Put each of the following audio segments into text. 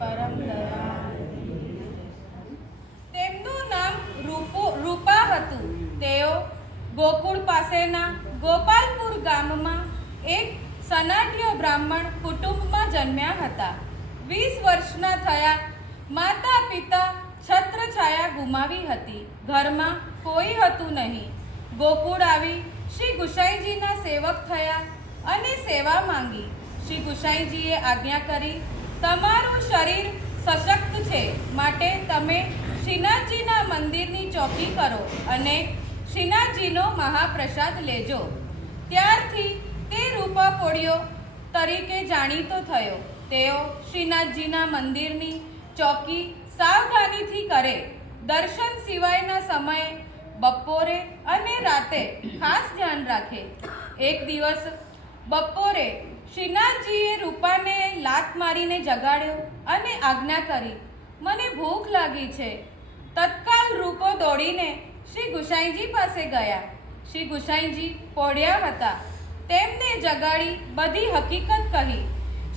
પરમ દયાળ. તેમનું નામ રૂપા હતું. તેઓ ગોકુળ પાસેના ગોપાલપુર ગામમાં એક સનાઢ્ય બ્રાહ્મણ કુટુંબમાં જન્મ્યા હતા. 20 વર્ષના થયા માતા પિતા છત્રછાયા ગુમાવી હતી. ઘરમાં કોઈ હતું નહીં. ગોકુળ આવી શ્રી ગુસાઈજીના સેવક થયા અને સેવા માંગી. શ્રી ગુસાઈજીએ આજ્ઞા કરી, તમારું શરીર સશક્ત છે, માટે તમે શ્રીનાથજીના મંદિરની ચોકી કરો અને શ્રીનાથજીનો મહાપ્રસાદ લેજો. ત્યારથી તે રૂપા પોળિયો તરીકે જાણીતો થયો. તેઓ શ્રીનાથજીના મંદિરની ચોકી સાવધાનીથી કરે. દર્શન સિવાયના સમયે બપોરે અને રાતે ખાસ ધ્યાન રાખે. એક દિવસ બપોરે શ્રીનાથજીએ રૂપાને લાત મારીને જગાડ્યો અને આજ્ઞા કરી, મને ભૂખ લાગી છે. તત્કાલ રૂપો દોડીને શ્રી ગુસાઈજી પાસે ગયા. શ્રી ગુસાઈજી પોઢ્યા હતા. તેમને જગાડી બધી હકીકત કહી.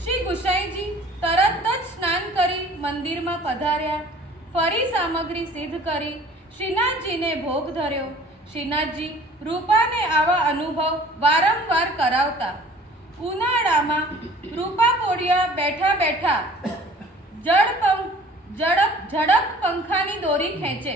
શ્રી ગુસાઈજી તરત જ સ્નાન કરી મંદિરમાં પધાર્યા. ફરી સામગ્રી સિદ્ધ કરી શ્રીનાથજીને ભોગ ધર્યો. શ્રીનાથજી રૂપાને આવા અનુભવ વારંવાર કરાવતા. ઉનાળામાં રૂપા પોળિયા બેઠા બેઠા ઝડપ પંખાની દોરી ખેંચે.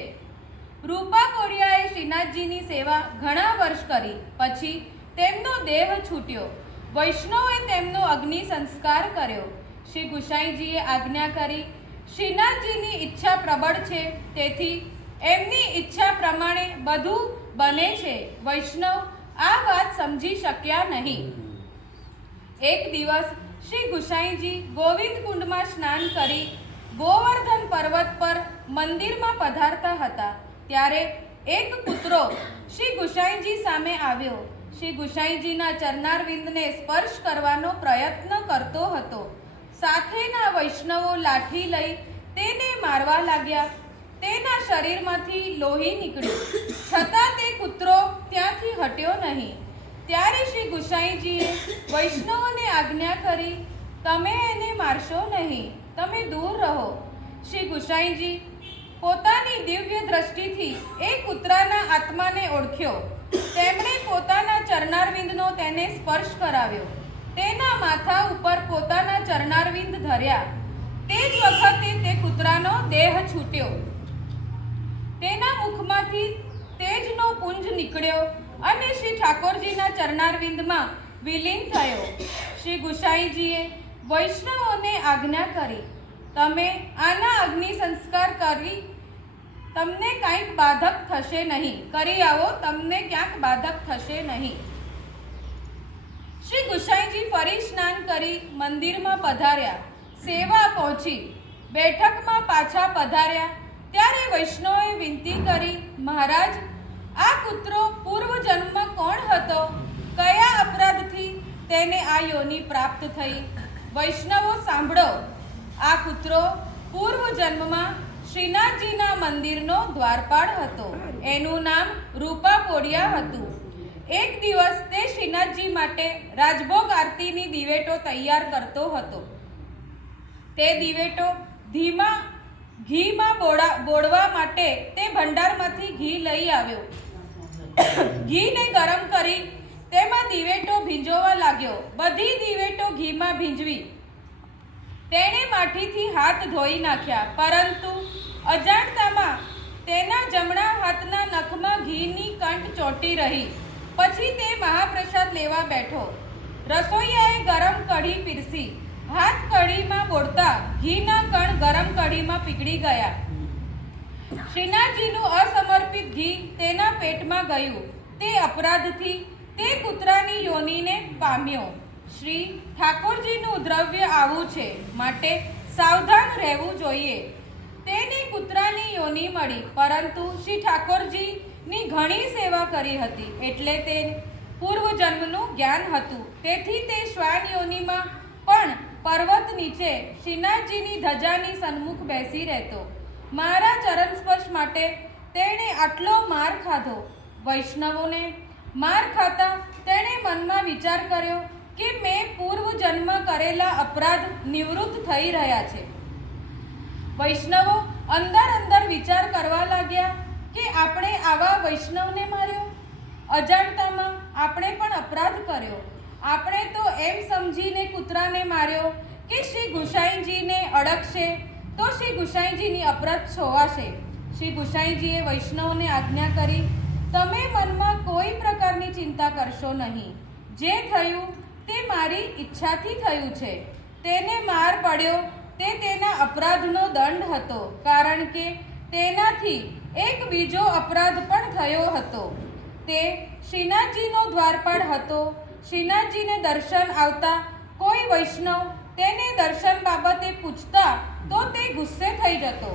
રૂપા પોળિયાએ શ્રીનાથજીની સેવા ઘણા વર્ષ કરી. પછી તેમનો દેહ છૂટ્યો. વૈષ્ણવે તેમનો અગ્નિ સંસ્કાર કર્યો. શ્રી ગુસાઈજીએ આજ્ઞા કરી, શ્રીનાથજીની ઈચ્છા પ્રબળ છે, તેથી એમની ઈચ્છા પ્રમાણે બધું બને છે. વૈષ્ણવ આ વાત સમજી શક્યા નહીં. એક દિવસ શ્રી ગુસાઈજી ગોવિંદ કુંડમાં સ્નાન કરી ગોવર્ધન પર્વત પર મંદિરમાં પધારતા હતા. ત્યારે એક કૂતરો શ્રી ગુસાઈજી સામે આવ્યો. શ્રી ગુસાઈજીના ચરણારવિંદને સ્પર્શ કરવાનો પ્રયત્ન કરતો હતો. સાથેના વૈષ્ણવો લાઠી લઈ તેને મારવા લાગ્યા. તેના શરીરમાંથી લોહી નીકળ્યું, છતાં તે કૂતરો ત્યાંથી હટ્યો નહીં. ત્યારે શ્રી ગુસાઈજીએ વૈષ્ણવોને આજ્ઞા કરી, તમે એને મારશો નહીં, તમે દૂર રહો. શ્રી ગુસાઈજી પોતાની દિવ્ય દ્રષ્ટિથી એ કૂતરાના આત્માને ઓળખ્યો. તેમણે પોતાના ચરણારવિંદનો તેને સ્પર્શ કરાવ્યો. તેના માથા ઉપર પોતાના ચરણારવિંદ ધર્યા. તે જ વખતે તે કૂતરાનો દેહ છૂટ્યો. તેના મુખમાંથી તેજનો પુંજ નીકળ્યો અને શ્રી ઠાકોરજીના ચરણારવિંદમાં વિલીન થયો. શ્રી ગુસાઈજીએ વૈષ્ણવોને આજ્ઞા કરી, તમે આના અગ્નિ સંસ્કાર કરી તમને કંઈક બાધક થશે નહીં. કરી આવો, તમને ક્યાંક બાધક થશે નહીં. શ્રી ગુસાઈજી ફરી સ્નાન કરી મંદિરમાં પધાર્યા. સેવા પહોંચી બેઠકમાં પાછા પધાર્યા. ત્યારે વૈષ્ણવે વિનંતી કરી, મહારાજ, આ કૂતરો પૂર્વ જન્મ કોણ હતો? કયા અપરાધથી તેને આ યોનિ પ્રાપ્ત થઈ? વૈષ્ણવો સાંભળો. આ કૂતરો પૂર્વ જન્મમાં શ્રીનાથજીના મંદિરનો દ્વારપાળ હતો. એનું નામ રૂપા પોળિયા હતું. એક દિવસ તે શ્રીનાથજી માટે રાજભોગ આરતીની દિવેટો તૈયાર કરતો હતો. તે દિવેટો ઘીમાં બોળવા માટે તે ભંડારમાંથી ઘી લઈ આવ્યો. ઘીને ગરમ કરી તેમાં દિવેટો ભીંજવવા લાગ્યો. બધી દિવેટો ઘીમાં ભીંજવી. તેણે માટીથી હાથ ધોઈ નાખ્યા, પરંતુ અજાણતામાં તેના જમણા હાથના નખમાં ઘીની કંઠ ચોંટી રહી. પછી તે મહાપ્રસાદ લેવા બેઠો. રસોઈયાએ ગરમ કઢી પીરસી. હાથ કઢીમાં બોળતા ઘીના કણ ગરમ કઢીમાં પીગળી ગયા. શ્રીનાથજીનું અસમર્પિત ઘી તેના પેટમાં ગયું. તે અપરાધથી તે કૂતરાની યોનિને પામ્યો. શ્રી ઠાકોરજીનું દ્રવ્ય આવું છે, માટે સાવધાન રહેવું જોઈએ. તેને કૂતરાની યોનિ મળી, પરંતુ શ્રી ઠાકોરજીની ઘણી સેવા કરી હતી, એટલે તે પૂર્વજન્મનું જ્ઞાન હતું. તેથી તે શ્વાન યોનિમાં પણ પર્વત નીચે શ્રીનાથજીની ધજાની સન્મુખ બેસી રહેતો. મારા ચરણ સ્પર્શ માટે તેણે આટલો માર ખાધો. વૈષ્ણવોને માર ખાતા તેણે મનમાં વિચાર કર્યો કે મેં પૂર્વ જન્મ કરેલા અપરાધ નિવૃત્ત થઈ રહ્યા છે. વૈષ્ણવો અંદર અંદર વિચાર કરવા લાગ્યા કે આપણે આવા વૈષ્ણવને માર્યો, અજાણતામાં આપણે પણ અપરાધ કર્યો. આપણે તો એમ સમજીને કૂતરાને માર્યો કે શ્રી ગુસાઈજીને અડકશે તો શ્રી ગુસાઈજીની અપરાધ છોવાશે. શ્રી ગુસાઈજીએ વૈષ્ણવને આજ્ઞા કરી, તમે મનમાં કોઈ પ્રકારની ચિંતા કરશો નહીં. જે થયું તે મારી ઈચ્છાથી થયું છે. તેને માર પડ્યો તે તેના અપરાધનો દંડ હતો, કારણ કે તેનાથી એક બીજો અપરાધ પણ થયો હતો. તે શ્રીનાથજીનો દ્વારપાળ હતો. શ્રીનાથજીને દર્શન આવતા કોઈ વૈષ્ણવ તેને દર્શન બાબતે પૂછતા તો તે ગુસ્સે થઈ જતો,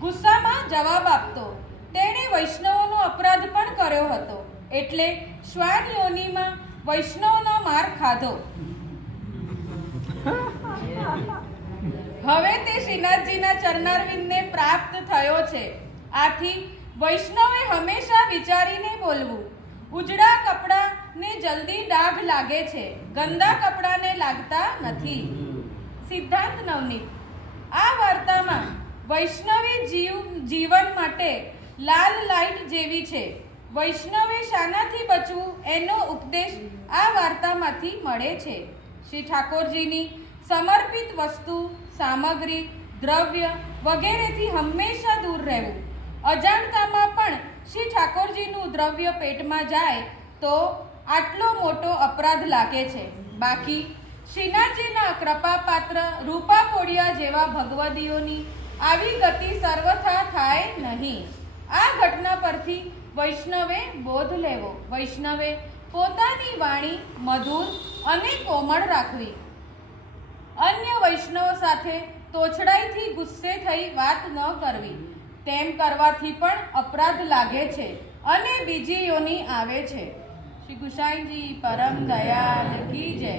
ગુસ્સામાં જવાબ આપતો. તેણે વૈષ્ણવનો અપરાધ પણ કર્યો હતો, એટલે શ્વાન યોનિમાં વૈષ્ણવનો માર ખાધો. હવે તે શ્રીનાથજીના ચરણારવિંદને પ્રાપ્ત થયો છે. આથી વૈષ્ણવે હંમેશા વિચારીને બોલવું. ઉજળા કપડાને જલ્દી ડાઘ લાગે છે, ગંદા કપડાને લાગતા નથી. સિદ્ધાંત નવનીત. આ વાર્તામાં વૈષ્ણવી જીવન માટે લાલ લાઈટ જેવી છે. વૈષ્ણવે શાનાથી બચવું એનો ઉપદેશ આ વાર્તામાંથી મળે છે. શ્રી ઠાકોરજીની સમર્પિત વસ્તુ, સામગ્રી, દ્રવ્ય વગેરેથી હંમેશા દૂર રહેવું. અજાણતામાં પણ શ્રી ઠાકોરજીનું દ્રવ્ય પેટમાં જાય તો આટલો મોટો અપરાધ લાગે છે. બાકી શ્રીનાથજીના કૃપાપાત્ર રૂપા કોડિયા જેવા ભગવદીઓની આવી ગતિ સર્વથા થાય નહીં. આ ઘટના પરથી વૈષ્ણવે બોધ લેવો. વૈષ્ણવે પોતાની વાણી મધુર અને કોમળ રાખવી. અન્ય વૈષ્ણવો સાથે તોછડાઈથી ગુસ્સે થઈ વાત ન કરવી. તેમ કરવાથી પણ અપરાધ લાગે છે અને બીજી યોની આવે છે. શ્રી ગુસાઈજી પરમ દયાલ કી જય.